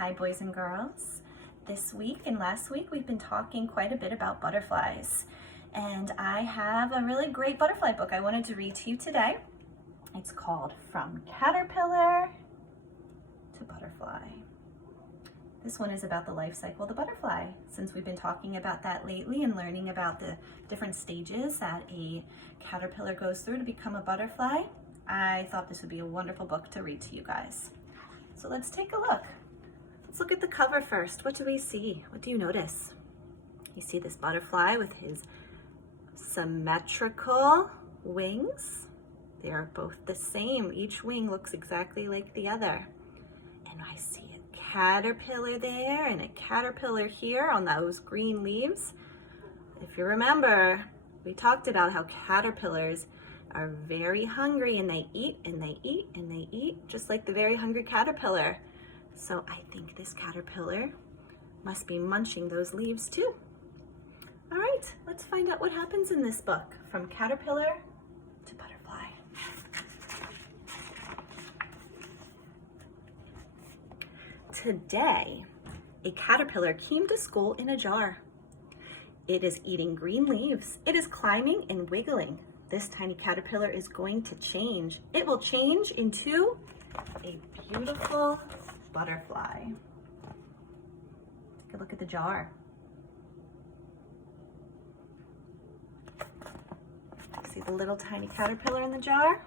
Hi boys and girls. This week and last week we've been talking quite a bit about butterflies, and I have a really great butterfly book I wanted to read to you today. It's called From Caterpillar to Butterfly. This one is about the life cycle of the butterfly. Since we've been talking about that lately and learning about the different stages that a caterpillar goes through to become a butterfly, I thought this would be a wonderful book to read to you guys. So let's take a look. Let's look at the cover first. What do we see? What do you notice? You see this butterfly with his symmetrical wings. They are both the same. Each wing looks exactly like the other. And I see a caterpillar there and a caterpillar here on those green leaves. If you remember, we talked about how caterpillars are very hungry and they eat and they eat and they eat, just like the very hungry caterpillar. So I think this caterpillar must be munching those leaves too. All right, let's find out what happens in this book, From Caterpillar to Butterfly. Today, a caterpillar came to school in a jar. It is eating green leaves. It is climbing and wiggling. This tiny caterpillar is going to change. It will change into a beautiful butterfly. Take a look at the jar. See the little tiny caterpillar in the jar?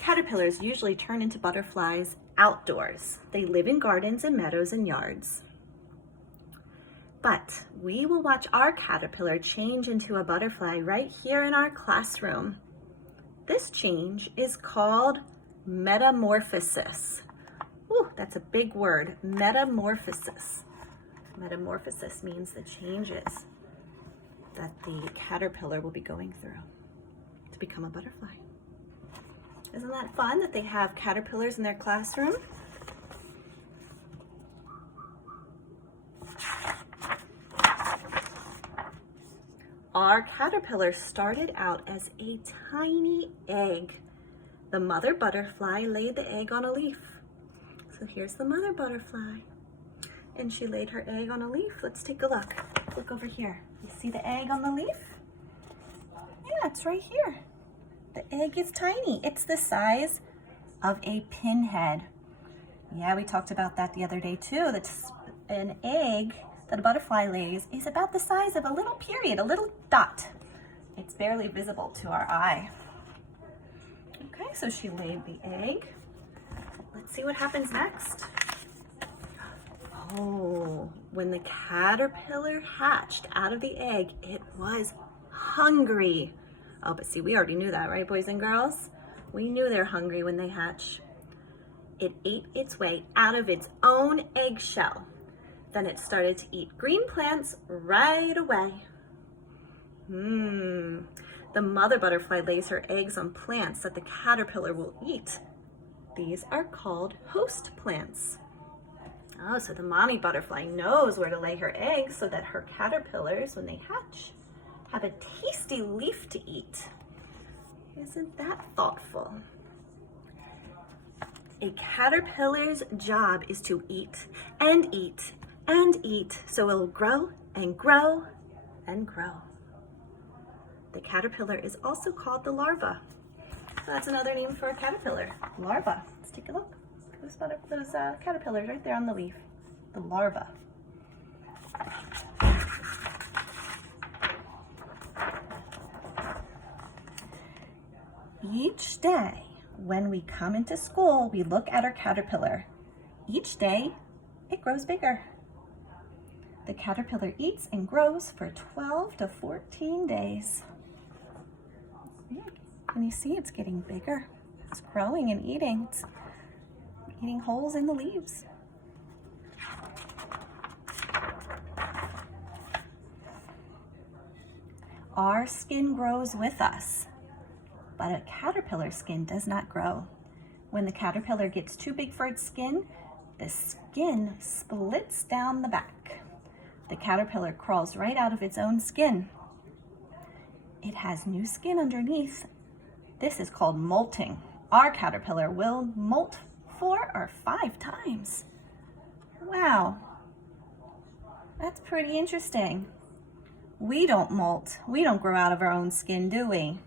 Caterpillars usually turn into butterflies outdoors. They live in gardens and meadows and yards. But we will watch our caterpillar change into a butterfly right here in our classroom. This change is called metamorphosis. Ooh, that's a big word, metamorphosis. Metamorphosis means the changes that the caterpillar will be going through to become a butterfly. Isn't that fun that they have caterpillars in their classroom? Our caterpillar started out as a tiny egg. The mother butterfly laid the egg on a leaf. So here's the mother butterfly. And she laid her egg on a leaf. Let's take a look. Look over here. You see the egg on the leaf? Yeah, it's right here. The egg is tiny. It's the size of a pinhead. Yeah, we talked about that the other day too. That's an egg that a butterfly lays is about the size of a little period, a little dot. It's barely visible to our eye. Okay, so she laid the egg. Let's see what happens next. Oh, when the caterpillar hatched out of the egg, it was hungry. Oh, but see, we already knew that, right, boys and girls? We knew they're hungry when they hatch. It ate its way out of its own eggshell. Then it started to eat green plants right away. The mother butterfly lays her eggs on plants that the caterpillar will eat. These are called host plants. Oh, so the mommy butterfly knows where to lay her eggs so that her caterpillars, when they hatch, have a tasty leaf to eat. Isn't that thoughtful? A caterpillar's job is to eat and eat and eat, so it'll grow and grow and grow. The caterpillar is also called the larva. So that's another name for a caterpillar, larva. Let's take a look. Those caterpillars right there on the leaf, the larva. Each day when we come into school, we look at our caterpillar. Each day, it grows bigger. The caterpillar eats and grows for 12 to 14 days. And you see it's getting bigger. It's growing and eating. It's eating holes in the leaves. Our skin grows with us, but a caterpillar's skin does not grow. When the caterpillar gets too big for its skin, the skin splits down the back. The caterpillar crawls right out of its own skin. It has new skin underneath This is called molting. Our caterpillar will molt 4 or 5 times. Wow, that's pretty interesting. We don't molt. We don't grow out of our own skin, do we?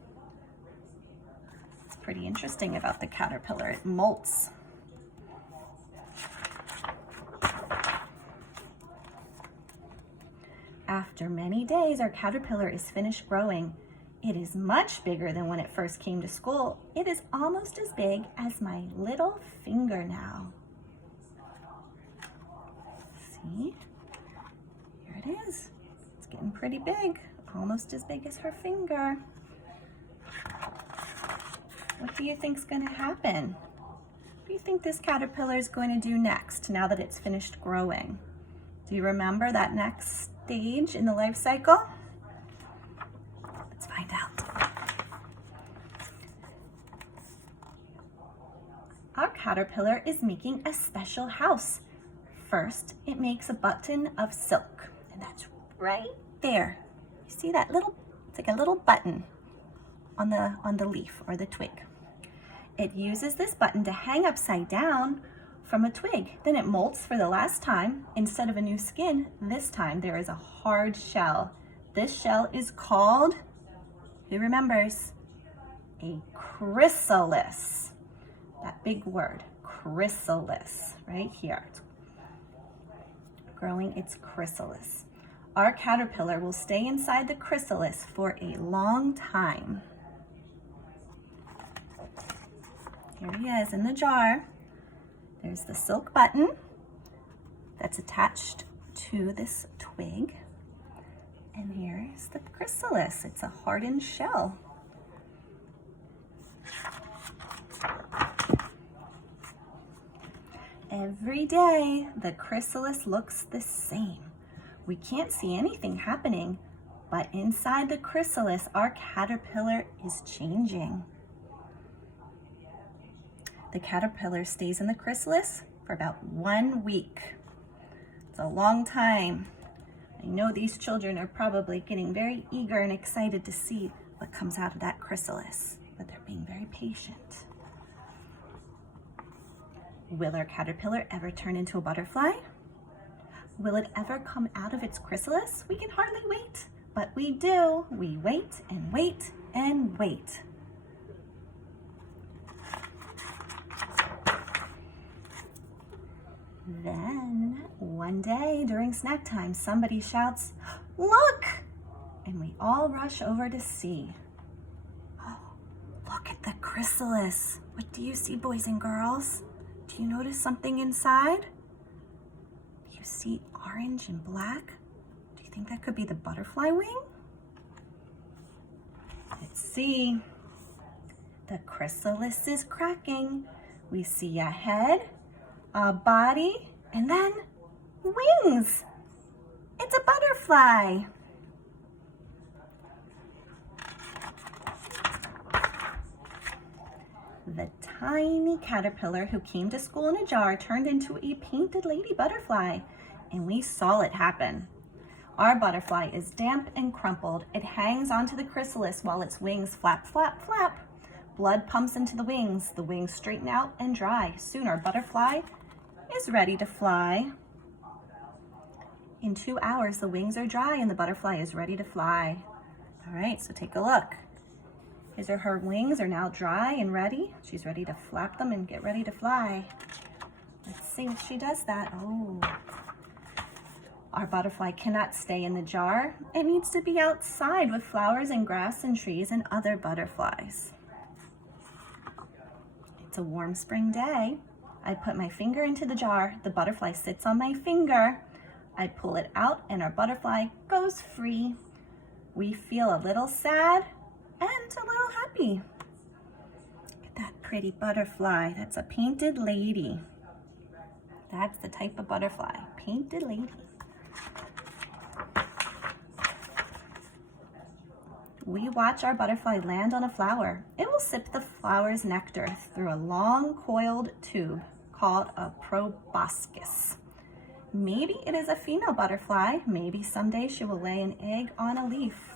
It's pretty interesting about the caterpillar. It molts. After many days, our caterpillar is finished growing. It is much bigger than when it first came to school. It is almost as big as my little finger now. See? Here it is. It's getting pretty big, almost as big as her finger. What do you think's going to happen? What do you think this caterpillar is going to do next now that it's finished growing? Do you remember that next stage in the life cycle? Let's find out. Our caterpillar is making a special house. First, it makes a button of silk, and that's right there. You see that little, it's like a little button on the leaf or the twig. It uses this button to hang upside down from a twig. Then it molts for the last time. Instead of a new skin, this time there is a hard shell. This shell is called, who remembers? A chrysalis. That big word, chrysalis, right here. It's growing its chrysalis. Our caterpillar will stay inside the chrysalis for a long time. Here he is in the jar. There's the silk button that's attached to this twig. And here's the chrysalis. It's a hardened shell. Every day, the chrysalis looks the same. We can't see anything happening, but inside the chrysalis, our caterpillar is changing. The caterpillar stays in the chrysalis for about 1 week. It's a long time. I know these children are probably getting very eager and excited to see what comes out of that chrysalis, but they're being very patient. Will our caterpillar ever turn into a butterfly? Will it ever come out of its chrysalis? We can hardly wait, but we do. We wait and wait and wait. Then, one day during snack time, somebody shouts, "Look!" And we all rush over to see. Oh, look at the chrysalis. What do you see, boys and girls? Do you notice something inside? Do you see orange and black? Do you think that could be the butterfly wing? Let's see. The chrysalis is cracking. We see a head, a body, and then wings. It's a butterfly. The tiny caterpillar who came to school in a jar turned into a painted lady butterfly, and we saw it happen. Our butterfly is damp and crumpled. It hangs onto the chrysalis while its wings flap, flap, flap. Blood pumps into the wings. The wings straighten out and dry. Soon our butterfly is ready to fly. In 2 hours, the wings are dry and the butterfly is ready to fly. All right, so take a look. Her wings are now dry and ready. She's ready to flap them and get ready to fly. Let's see if she does that. Oh, our butterfly cannot stay in the jar. It needs to be outside with flowers and grass and trees and other butterflies. It's a warm spring day. I put my finger into the jar. The butterfly sits on my finger. I pull it out and our butterfly goes free. We feel a little sad and a little happy. Look at that pretty butterfly. That's a painted lady. That's the type of butterfly, painted lady. We watch our butterfly land on a flower. It will sip the flower's nectar through a long coiled tube called a proboscis. Maybe it is a female butterfly. Maybe someday she will lay an egg on a leaf.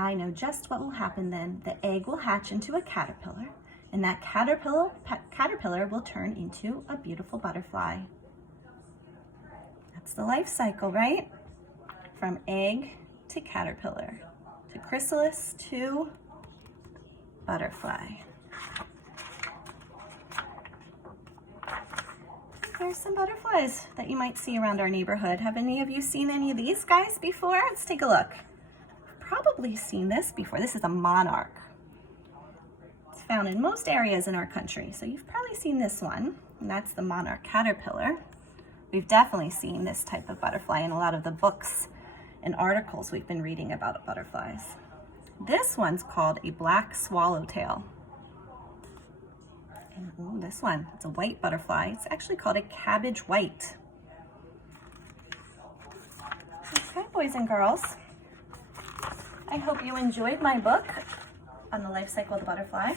I know just what will happen then. The egg will hatch into a caterpillar, and that caterpillar will turn into a beautiful butterfly. That's the life cycle, right? From egg to caterpillar, to chrysalis to butterfly. There's some butterflies that you might see around our neighborhood. Have any of you seen any of these guys before? Let's take a look. Probably seen this before. This is a monarch. It's found in most areas in our country, so you've probably seen this one, and that's the monarch caterpillar. We've definitely seen this type of butterfly in a lot of the books and articles we've been reading about butterflies. This one's called a black swallowtail. And ooh, this one, it's a white butterfly. It's actually called a cabbage white. Okay, boys and girls. I hope you enjoyed my book on the life cycle of the butterfly.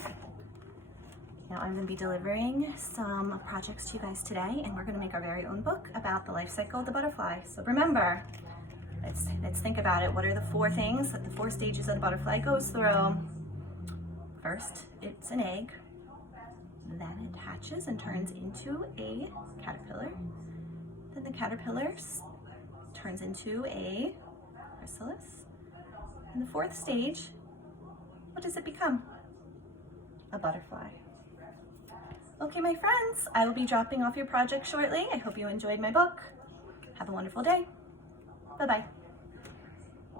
Now I'm going to be delivering some projects to you guys today, and we're going to make our very own book about the life cycle of the butterfly. So remember, let's think about it. What are the 4 things that the 4 stages that the butterfly goes through? First, it's an egg. Then it hatches and turns into a caterpillar. Then the caterpillar turns into a chrysalis. And the 4th stage, what does it become? A butterfly. Okay, my friends, I will be dropping off your project shortly. I hope you enjoyed my book. Have a wonderful day. Bye-bye.